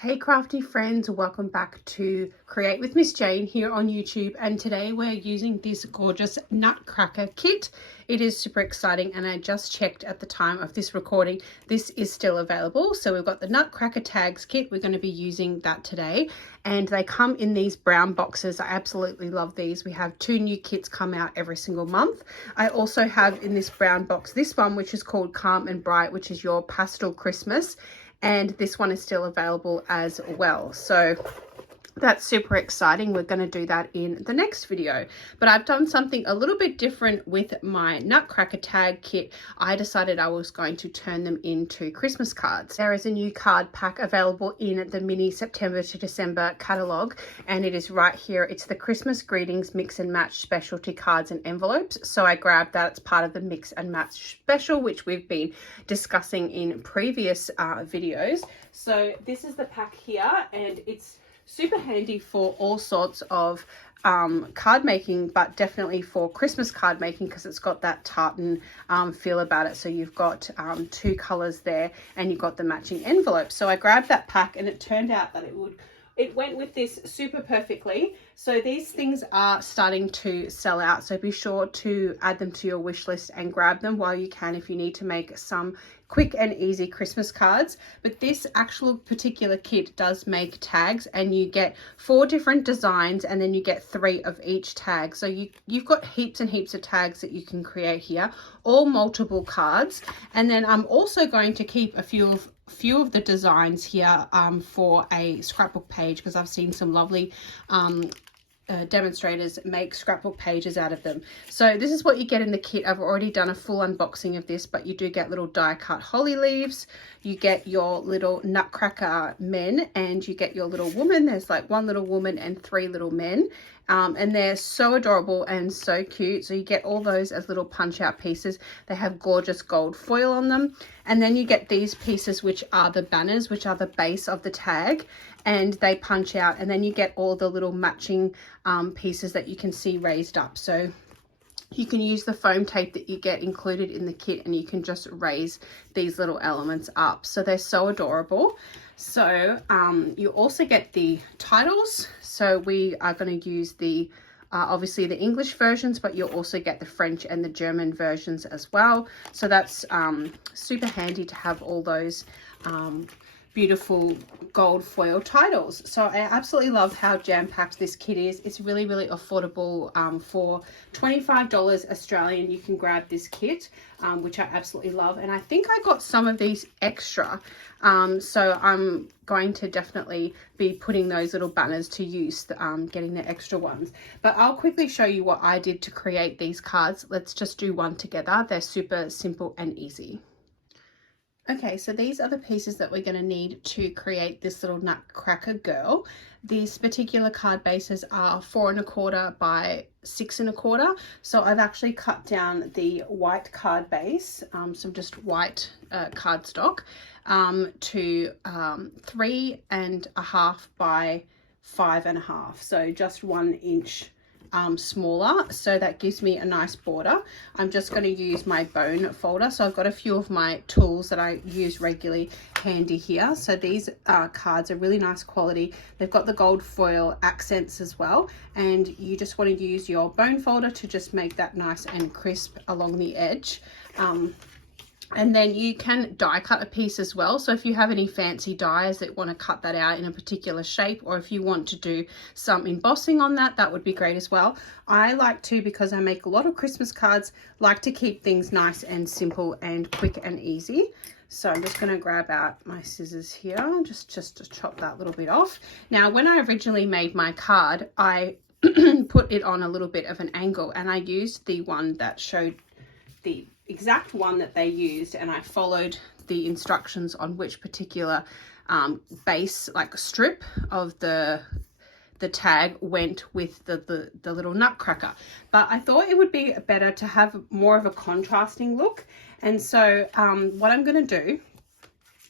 Hey crafty friends, welcome back to Create with Miss Jane here on YouTube, and today we're using this gorgeous Nutcracker kit. It is super exciting, and I just checked at the time of this recording, this is still available. So we've got the Nutcracker Tags Kit. We're going to be using that today, and they come in these brown boxes. I absolutely love these. We have 2 new kits come out every single month. I also have in this brown box this one, which is called Calm and Bright, which is your pastel Christmas. And this one is still available as well, so that's super exciting. We're going to do that in the next video, but I've done something a little bit different with my Nutcracker Tag Kit. I decided I was going to turn them into Christmas cards. There is a new card pack available in the mini September to December catalogue, and it is right here. It's the Christmas Greetings Mix and Match Specialty Cards and Envelopes. So I grabbed that. It's part of the Mix and Match special, which we've been discussing in previous videos. So this is the pack here, and it's super handy for all sorts of card making, but definitely for Christmas card making because it's got that tartan feel about it. So you've got 2 colors there, and you've got the matching envelope. So I grabbed that pack, and it turned out that it went with this super perfectly. So these things are starting to sell out, so be sure to add them to your wish list and grab them while you can if you need to make some quick and easy Christmas cards. But this actual particular kit does make tags, and you get 4 different designs, and then you get 3 of each tag. So you've got heaps and heaps of tags that you can create here, all multiple cards. And then I'm also going to keep a few of the designs here for a scrapbook page, because I've seen some lovely demonstrators make scrapbook pages out of them. So this is what you get in the kit. I've already done a full unboxing of this, but you do get little die cut holly leaves, you get your little nutcracker men, and you get your little woman. There's like 1 little woman and 3 little men, and they're so adorable and so cute. So you get all those as little punch out pieces. They have gorgeous gold foil on them, and then you get these pieces, which are the banners, which are the base of the tag, and they punch out. And then you get all the little matching pieces that you can see raised up. So you can use the foam tape that you get included in the kit, and you can just raise these little elements up. So they're so adorable. So you also get the titles. So we are going to use the obviously the English versions, but you'll also get the French and the German versions as well. So that's super handy to have all those beautiful gold foil titles. So I absolutely love how jam-packed this kit is. It's really, really affordable. For $25 Australian, you can grab this kit, which I absolutely love. And I think I got some of these extra. So I'm going to definitely be putting those little banners to use, getting the extra ones. But I'll quickly show you what I did to create these cards. Let's just do one together. They're super simple and easy. Okay, so these are the pieces that we're going to need to create this little Nutcracker girl. These particular card bases are 4 1/4 by 6 1/4. So I've actually cut down the white card base, some just white cardstock, to 3 1/2 by 5 1/2. So just 1 inch smaller, so that gives me a nice border. I'm just going to use my bone folder, so I've got a few of my tools that I use regularly handy here. So these cards are really nice quality. They've got the gold foil accents as well, and you just want to use your bone folder to just make that nice and crisp along the edge. And then you can die cut a piece as well. So if you have any fancy dies that want to cut that out in a particular shape, or if you want to do some embossing on that, that would be great as well. I like to, because I make a lot of Christmas cards, like to keep things nice and simple and quick and easy. So I'm just going to grab out my scissors here, just to chop that little bit off. Now, when I originally made my card, I put it on a little bit of an angle, and I used the one that showed the exact one that they used, and I followed the instructions on which particular base, like strip of the tag, went with the little nutcracker. But I thought it would be better to have more of a contrasting look, and so what I'm going to do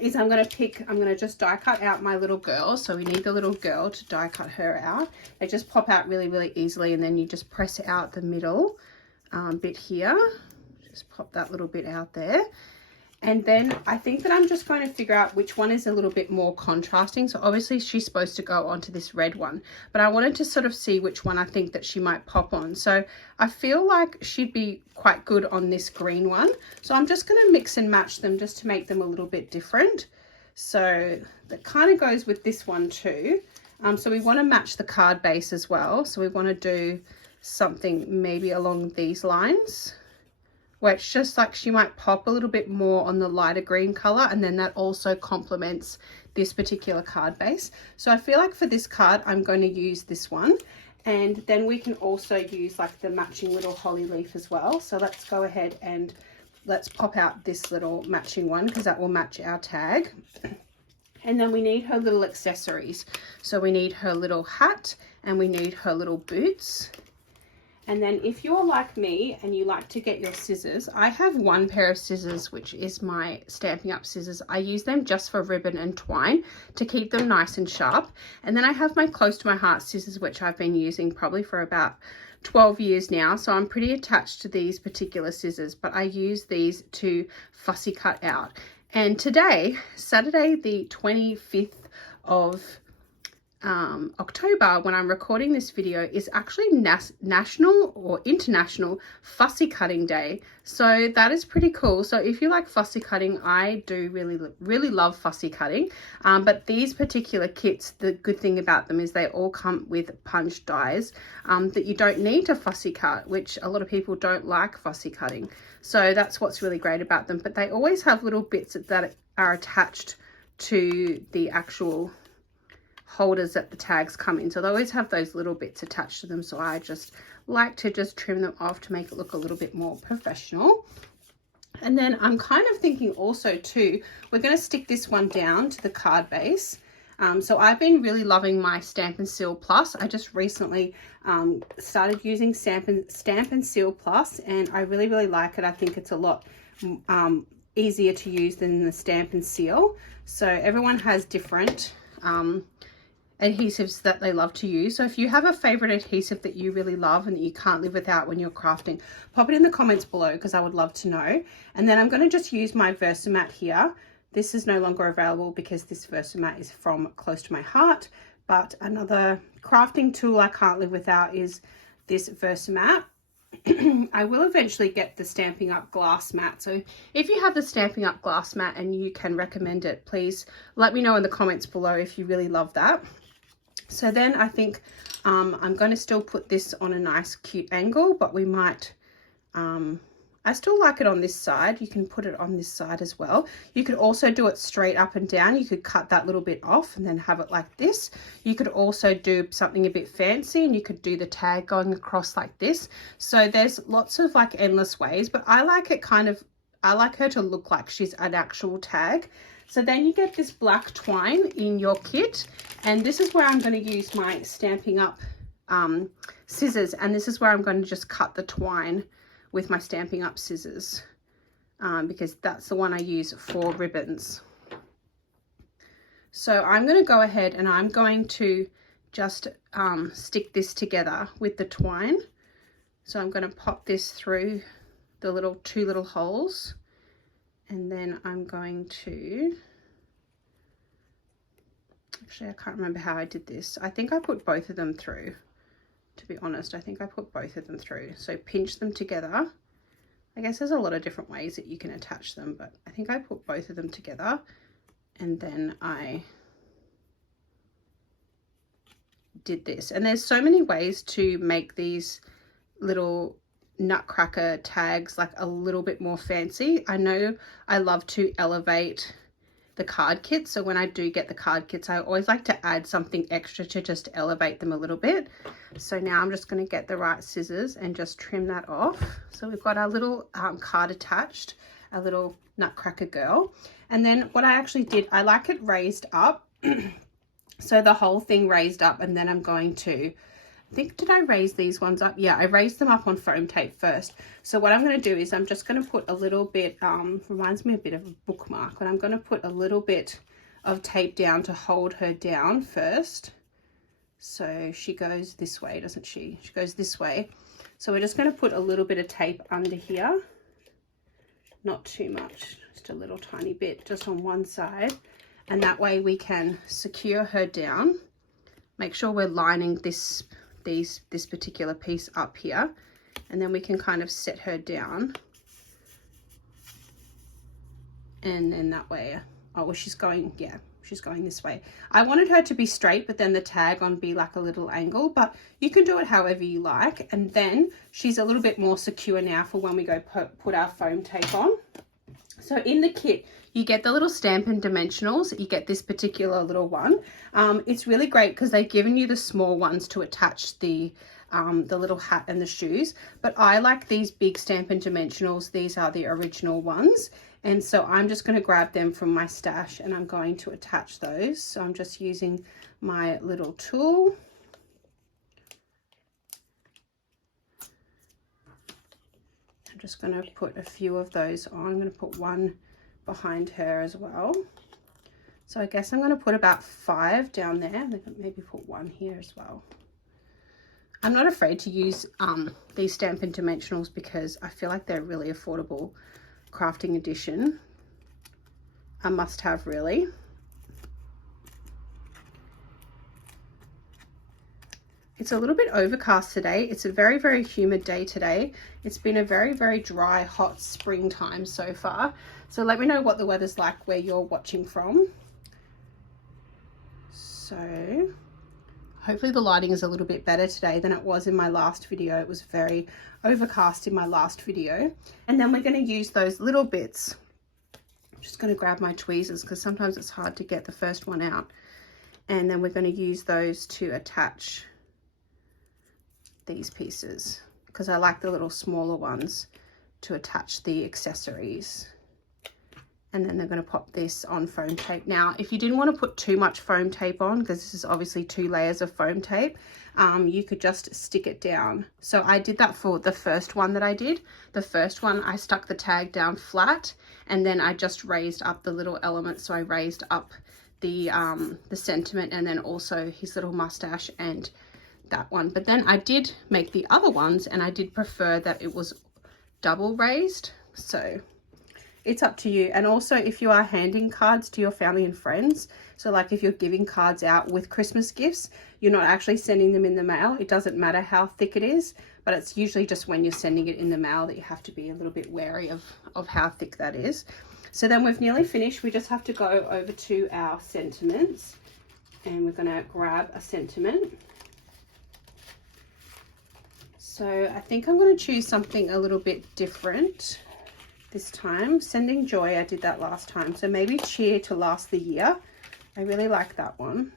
is I'm going to just die cut out my little girl. So we need the little girl to die cut her out. They just pop out really, really easily, and then you just press out the middle bit here. Just pop that little bit out there, And then I think that I'm just going to figure out which one is a little bit more contrasting. So obviously she's supposed to go onto this red one, but I wanted to sort of see which one I think that she might pop on. So I feel like she'd be quite good on this green one. So I'm just going to mix and match them just to make them a little bit different. So that kind of goes with this one too. So we want to match the card base as well. So we want to do something maybe along these lines, where it's just like she might pop a little bit more on the lighter green color, and then that also complements this particular card base. So I feel like for this card I'm going to use this one, and then we can also use like the matching little holly leaf as well. So let's go ahead and let's pop out this little matching one because that will match our tag. And then we need her little accessories. So we need her little hat and we need her little boots. And then if you're like me and you like to get your scissors, I have one pair of scissors, which is my Stampin' Up scissors. I use them just for ribbon and twine to keep them nice and sharp. And then I have my close to my heart scissors, which I've been using probably for about 12 years now. So I'm pretty attached to these particular scissors, but I use these to fussy cut out. And today, Saturday, the 25th of October, when I'm recording this video, is actually National or International Fussy Cutting Day. So that is pretty cool. So if you like fussy cutting, I do really love fussy cutting. But these particular kits, the good thing about them is they all come with punch dies that you don't need to fussy cut, which a lot of people don't like fussy cutting. So that's what's really great about them. But they always have little bits that are attached to the actual holders that the tags come in. So they always have those little bits attached to them. So I just like to just trim them off to make it look a little bit more professional. And then I'm kind of thinking also too, we're going to stick this one down to the card base. So I've been really loving my Stamp and Seal Plus. I just recently started using Stamp and Seal Plus, and I really like it. I think it's a lot easier to use than the Stamp and Seal. So everyone has different adhesives that they love to use. So if you have a favorite adhesive that you really love and that you can't live without when you're crafting, pop it in the comments below because I would love to know. And then I'm going to just use my Versamat here. This is no longer available because this Versamat is from Close to My Heart, but another crafting tool I can't live without is this Versamat. I will eventually get the Stampin' Up glass mat. So if you have the Stampin' Up glass mat and you can recommend it, please let me know in the comments below if you really love that. So then I think I'm going to still put this on a nice cute angle, but we might, I still like it on this side. You can put it on this side as well. You could also do it straight up and down. You could cut that little bit off and then have it like this. You could also do something a bit fancy and you could do the tag going across like this. So there's lots of like endless ways, but I like it kind of, I like her to look like she's an actual tag. So then you get this black twine in your kit, and this is where I'm going to use my Stampin' Up scissors, and this is where I'm going to just cut the twine with my Stampin' Up scissors because that's the one I use for ribbons. So I'm going to go ahead and I'm going to just stick this together with the twine. So I'm going to pop this through the two little holes. And then I'm going to, actually I can't remember how I did this. I think I put both of them through, to be honest. I think I put both of them through. So pinch them together. I guess there's a lot of different ways that you can attach them, but I think I put both of them together. And then I did this. And there's so many ways to make these little Nutcracker tags like a little bit more fancy. I know I love to elevate the card kits, so when I do get the card kits I always like to add something extra to just elevate them a little bit. So now I'm just going to get the right scissors and just trim that off. So we've got our little card attached, a little Nutcracker girl. And then what I actually did, I like it raised up so the whole thing raised up, and then I'm going to, I think, did I raise these ones up? Yeah, I raised them up on foam tape first. So what I'm going to do is I'm just going to put a little bit, reminds me a bit of a bookmark, but I'm going to put a little bit of tape down to hold her down first. So she goes this way, doesn't she? She goes this way. So we're just going to put a little bit of tape under here. not too much, just a little tiny bit just on one side, and that way we can secure her down. Make sure we're lining this particular piece up here, and then we can kind of set her down. And then that way, oh well, she's going, yeah, she's going this way. I wanted her to be straight, but then the tag on be like a little angle, but you can do it however you like. And then she's a little bit more secure now for when we go put our foam tape on. So in the kit, you get the little Stampin' Dimensionals. You get this particular little one. It's really great because they've given you the small ones to attach the little hat and the shoes. But I like these big Stampin' Dimensionals. These are the original ones. And so I'm just going to grab them from my stash and I'm going to attach those. So I'm just using my little tool. I'm just going to put a few of those on. I'm going to put one behind her as well. So I guess I'm going to put about 5 down there. Maybe put 1 here as well. I'm not afraid to use these Stampin' Dimensionals because I feel like they're really affordable crafting edition. A must-have, really. It's a little bit overcast today. It's a very, very humid day today. It's been a very, very dry, hot springtime so far. So let me know what the weather's like where you're watching from. So hopefully the lighting is a little bit better today than it was in my last video. It was very overcast in my last video. And then we're going to use those little bits. I'm just going to grab my tweezers because sometimes it's hard to get the first one out. And then we're going to use those to attach these pieces because I like the little smaller ones to attach the accessories. And then they're going to pop this on foam tape. Now, if you didn't want to put too much foam tape on, because this is obviously 2 layers of foam tape, you could just stick it down. So I did that for the first one that I did. The first one, I stuck the tag down flat, and then I just raised up the little elements. So I raised up the sentiment, and then also his little mustache and that one. But then I did make the other ones, and I did prefer that it was double raised. So it's up to you. And also if you are handing cards to your family and friends, so like if you're giving cards out with Christmas gifts, you're not actually sending them in the mail. It doesn't matter how thick it is, but it's usually just when you're sending it in the mail that you have to be a little bit wary of how thick that is. So then we've nearly finished. We just have to go over to our sentiments, and we're going to grab a sentiment. So I think I'm going to choose something a little bit different this time. Sending joy, I did that last time. So maybe cheer to last the year. I really like that one.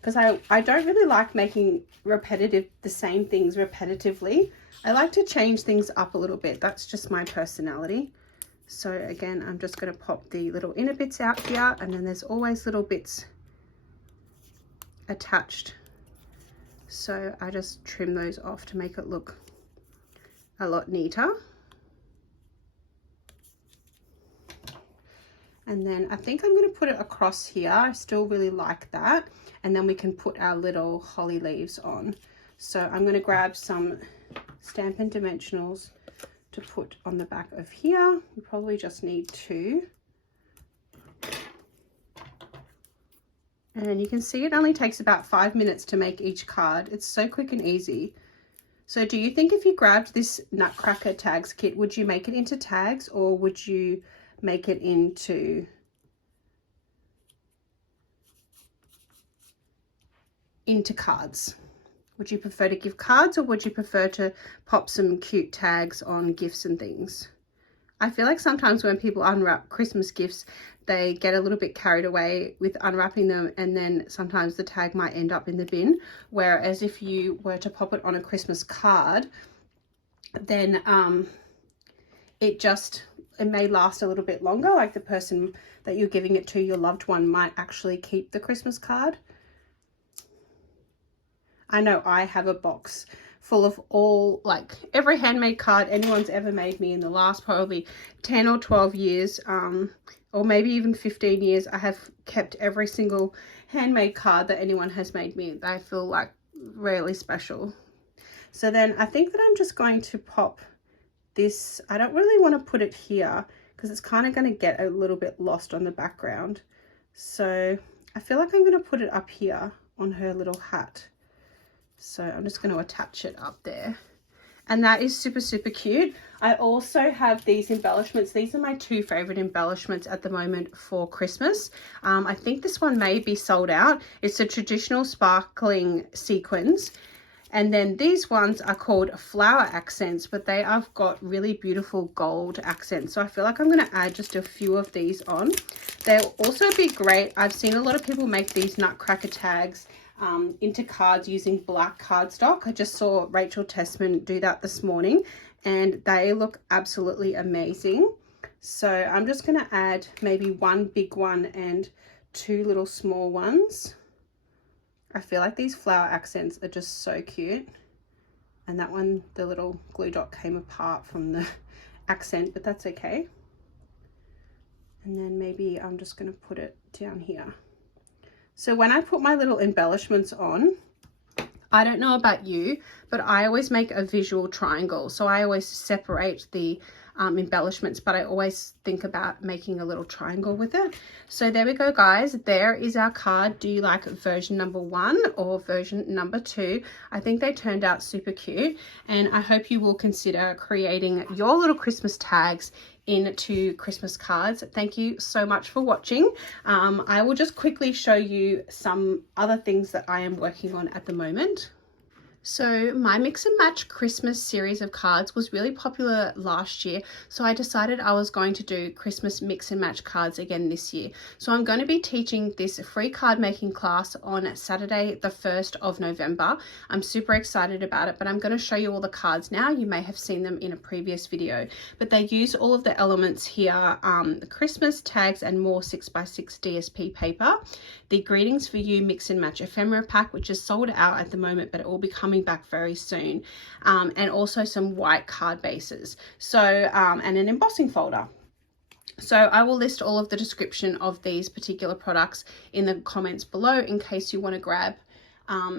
Because I don't really like making the same things repetitively. I like to change things up a little bit. That's just my personality. So again, I'm just going to pop the little inner bits out here, and then there's always little bits attached. So I just trim those off to make it look a lot neater. And then I think I'm going to put it across here. I still really like that. And then we can put our little holly leaves on. So I'm going to grab some Stampin' Dimensionals to put on the back of here. We probably just need 2. And you can see it only takes about 5 minutes to make each card. It's so quick and easy. So do you think if you grabbed this Nutcracker Tags Kit, would you make it into tags, or would you make it into cards? Would you prefer to give cards, or would you prefer to pop some cute tags on gifts and things? I feel like sometimes when people unwrap Christmas gifts, they get a little bit carried away with unwrapping them, and then sometimes the tag might end up in the bin. Whereas if you were to pop it on a Christmas card, then it may last a little bit longer. Like the person that you're giving it to, your loved one, might actually keep the Christmas card. I know I have a box full of every handmade card anyone's ever made me in the last probably 10 or 12 years, or maybe even 15 years. I have kept every single handmade card that anyone has made me. I feel like really special. So then I think that I'm just going to pop this, I don't really want to put it here because it's kind of going to get a little bit lost on the background. So I feel like I'm going to put it up here on her little hat. So I'm just going to attach it up there. And that is super, super cute. I also have these embellishments. These are my two favorite embellishments at the moment for Christmas. I think this one may be sold out. It's a traditional sparkling sequins. And then these ones are called flower accents, but they have got really beautiful gold accents. So I feel like I'm going to add just a few of these on. They'll also be great. I've seen a lot of people make these Nutcracker tags into cards using black cardstock. I just saw Rachel Tessman do that this morning and they look absolutely amazing. So I'm just going to add maybe one big one and two little small ones. I feel like these flower accents are just so cute. And that one, the little glue dot came apart from the accent, but that's okay. And then maybe I'm just going to put it down here. So when I put my little embellishments on, I don't know about you, but I always make a visual triangle. So I always separate the embellishments, but I always think about making a little triangle with it. So there we go, guys. There is our card. Do you like version number 1 or version number 2? I think they turned out super cute, and I hope you will consider creating your little Christmas tags into Christmas cards. Thank you so much for watching. I will just quickly show you some other things that I am working on at the moment. So my mix and match Christmas series of cards was really popular last year, so I decided I was going to do Christmas mix and match cards again this year. So I'm going to be teaching this free card making class on Saturday the 1st of November. I'm super excited about it, but I'm going to show you all the cards now. You may have seen them in a previous video, but they use all of the elements here, the Christmas tags and more 6x6 DSP paper, the Greetings for You mix and match ephemera pack, which is sold out at the moment, but it will be coming back very soon, and also some white card bases, so and an embossing folder. So I will list all of the description of these particular products in the comments below in case you want to grab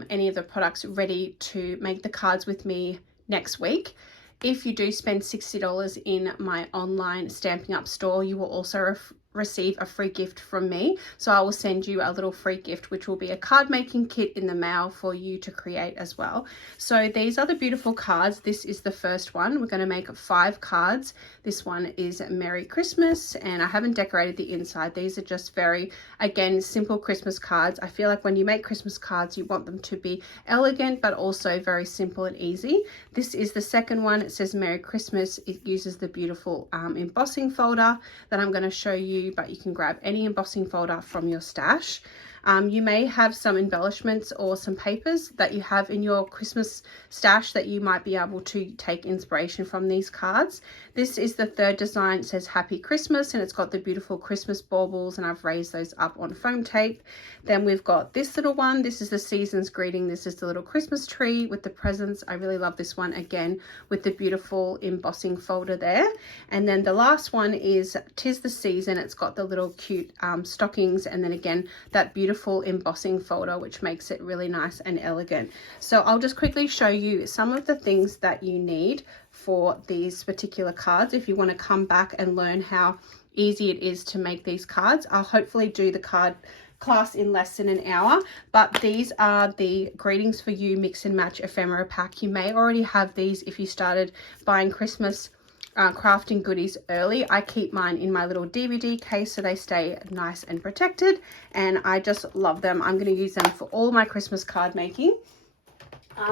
any of the products ready to make the cards with me next week. If you do spend $60 in my online Stampin' Up store, you will also receive a free gift from me. So I will send you a little free gift, which will be a card making kit in the mail for you to create as well. So these are the beautiful cards. This is the first one. We're going to make 5 cards. This one is Merry Christmas, and I haven't decorated the inside. These are just very, again, simple Christmas cards. I feel like when you make Christmas cards, you want them to be elegant, but also very simple and easy. This is the second one. It says Merry Christmas. It uses the beautiful embossing folder that I'm going to show you, but you can grab any embossing folder from your stash. You may have some embellishments or some papers that you have in your Christmas stash that you might be able to take inspiration from these cards. This is the third design. It says Happy Christmas, and it's got the beautiful Christmas baubles, and I've raised those up on foam tape. Then we've got this little one. This is the season's greeting. This is the little Christmas tree with the presents. I really love this one, again with the beautiful embossing folder there. And then the last one is 'Tis the Season. It's got the little cute stockings, and then again that beautiful embossing folder, which makes it really nice and elegant. So I'll just quickly show you some of the things that you need for these particular cards if you want to come back and learn how easy it is to make these cards. I'll hopefully do the card class in less than an hour, but these are the Greetings for You mix and match ephemera pack. You may already have these if you started buying Christmas crafting goodies early. I keep mine in my little DVD case so they stay nice and protected, and I just love them. I'm going to use them for all my Christmas card making.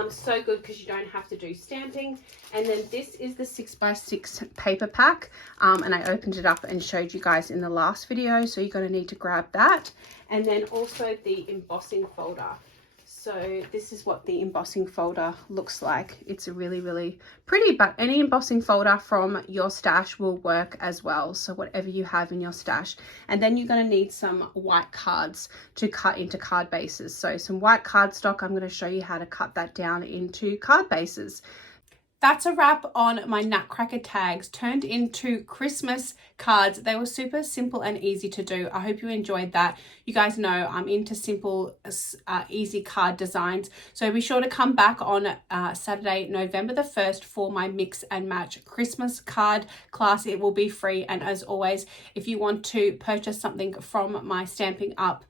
So good because you don't have to do stamping. And then this is the 6x6 paper pack, and I opened it up and showed you guys in the last video, so you're going to need to grab that. And then also the embossing folder. So this is what the embossing folder looks like. It's really, really pretty, but any embossing folder from your stash will work as well. So whatever you have in your stash. And then you're going to need some white cards to cut into card bases. So some white cardstock. I'm going to show you how to cut that down into card bases. That's a wrap on my Nutcracker tags turned into Christmas cards. They were super simple and easy to do. I hope you enjoyed that. You guys know I'm into simple, easy card designs. So be sure to come back on Saturday, November the 1st for my mix and match Christmas card class. It will be free. And as always, if you want to purchase something from my Stampin' Up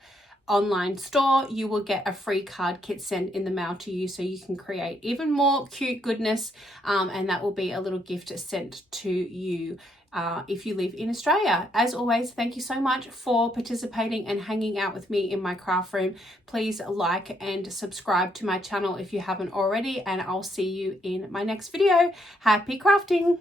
online store, you will get a free card kit sent in the mail to you, so you can create even more cute goodness, and that will be a little gift sent to you if you live in Australia. As always, thank you so much for participating and hanging out with me in my craft room. Please like and subscribe to my channel if you haven't already, and I'll see you in my next video. Happy crafting!